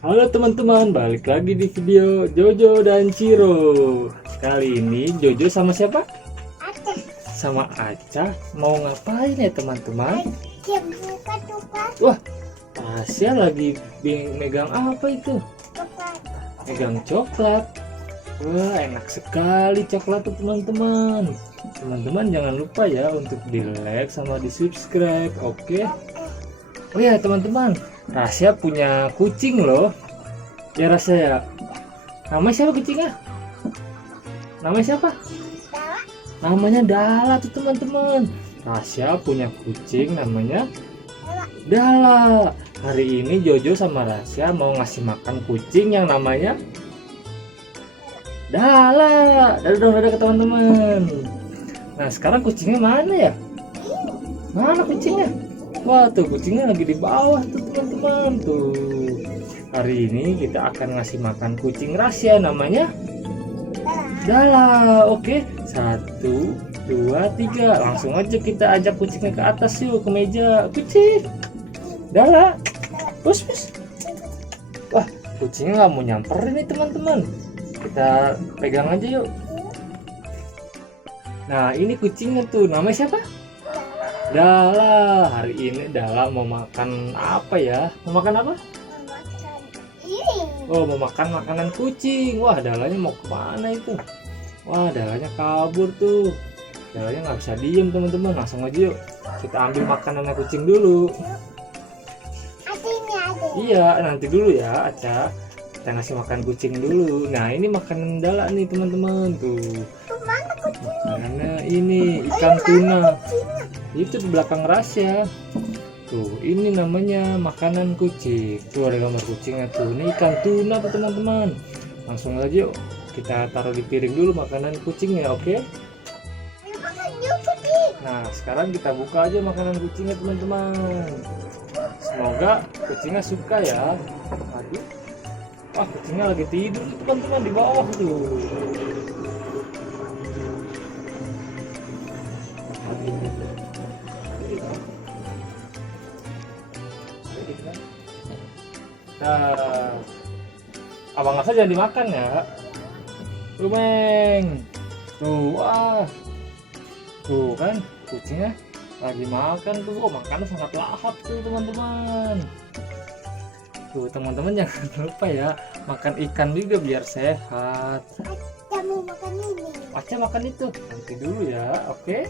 Halo teman-teman, balik lagi di video Jojo dan Ciro. Kali ini Jojo sama siapa? Ada. Sama Aca. Mau ngapain ya teman-teman? Dia buka coklat. Wah, Tasya lagi megang apa itu? Coklat. Megang coklat. Wah, enak sekali coklat tuh teman-teman. Teman-teman jangan lupa ya untuk di like sama di subscribe, oke? Oh ya teman-teman, Rasya punya kucing loh. Ya Rasya ya. Namanya siapa kucingnya? Namanya siapa? Tawa. Namanya Dala tuh teman-teman. Rasya punya kucing namanya Dala. Hari ini Jojo sama Rasya mau ngasih makan kucing yang namanya Dala. Dadah dong, dadah ke teman-teman. Nah sekarang kucingnya mana ya? Mana kucingnya? Wah tuh kucingnya lagi di bawah tuh teman-teman tuh. Hari ini kita akan ngasih makan kucing Rasya namanya Dala. Oke, 1, 2, 3. Langsung aja kita ajak kucingnya ke atas yuk, ke meja. Kucing Dala, pus pus. Wah kucingnya nggak mau nyamperin nih teman-teman. Kita pegang aja yuk. Nah ini kucingnya tuh, namanya siapa? Dala. Hari ini Dala mau makan apa ya? Mau makan apa? Makan ini. Oh, mau makan makanan kucing. Wah, Dalanya mau kemana itu? Wah, Dalanya kabur tuh. Dalanya nggak bisa diem teman-teman. Langsung aja yuk. Kita ambil makanannya kucing dulu. Ada ini ada. Iya, nanti dulu ya, Aca. Kita ngasih makan kucing dulu. Nah, ini makanan Dala nih teman-teman tuh. Mana kucing? Makanannya ini ikan tuna. Kucingnya. Itu di belakang Rasya. Tuh, ini namanya makanan kucing. Tuh ada gambar kucingnya tuh. Ini ikan tuna tuh teman-teman. Langsung aja yuk. Kita taruh di piring dulu makanan kucingnya, oke? Ayo makan yuk kucing. Nah, sekarang kita buka aja makanan kucingnya teman-teman. Semoga kucingnya suka ya. Aduh. Wah, kucingnya lagi tidur tuh, teman-teman di bawah tuh. Nah, abang Asa jangan dimakan ya. Rumeng. Tuh, wah. Tuh kan, kucingnya lagi makan tuh. Oh, makannya sangat lahap tuh teman-teman. Tuh, teman-teman jangan lupa ya, makan ikan juga biar sehat. Kita mau makan ini. Aca makan itu. Nanti dulu ya, oke?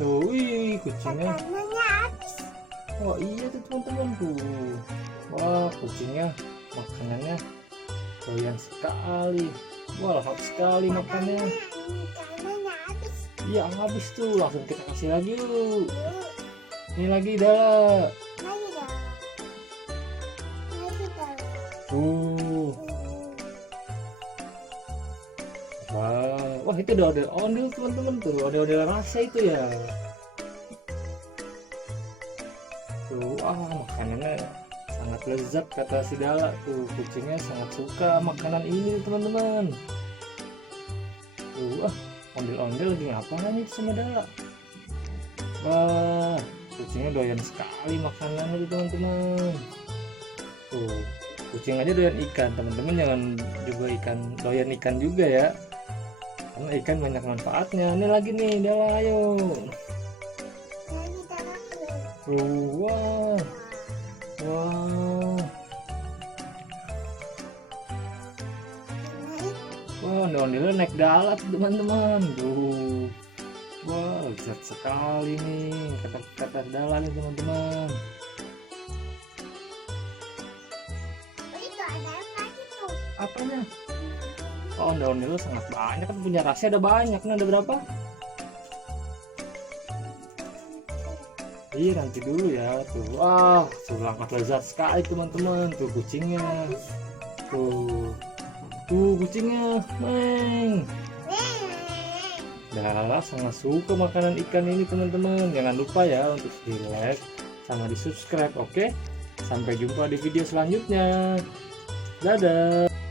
Tuh, wih, kucingnya. Makanannya habis. Oh iya tuh teman-teman tuh. Wah kucingnya makanannya doyan sekali. Wah lahap sekali makannya. Makanannya habis. Iya habis tuh, langsung kita kasih lagi yuk. Yuk. Ini lagi Dala. Lagi dong. Lagi dong. Tuh. Wah itu udah ondel teman-teman tuh, ondel rasa itu ya. Tuh, wah makanannya sangat lezat kata si Dala tuh. Kucingnya sangat suka makanan ini teman-teman. Tuh, wah ondel-ondel lagi ngapain itu sama Dala. Wah kucingnya doyan sekali makanannya tuh teman-teman. Tuh kucing aja doyan ikan, teman-teman jangan juga doyan ikan juga ya, karena ikan banyak manfaatnya. Ini lagi nih Dala, ayo. Lagi dalam. Wah, wah, wah, ondel-ondelnya naik Dala tuh teman-teman. Tuh, wah, lezat sekali nih kata-kata Dala nih teman-teman. Itu ada lagi tuh. Apanya? Oh, ondel-ondelnya sangat banyak kan, punya Rasya ada banyak. Nih ada berapa? Iya nanti dulu ya tuh. Wah, sangat lezat sekali teman-teman tuh kucingnya. Tuh kucingnya, Meng. Dala sangat suka makanan ikan ini teman-teman. Jangan lupa ya untuk di like sama di subscribe, oke? Sampai jumpa di video selanjutnya. Dadah.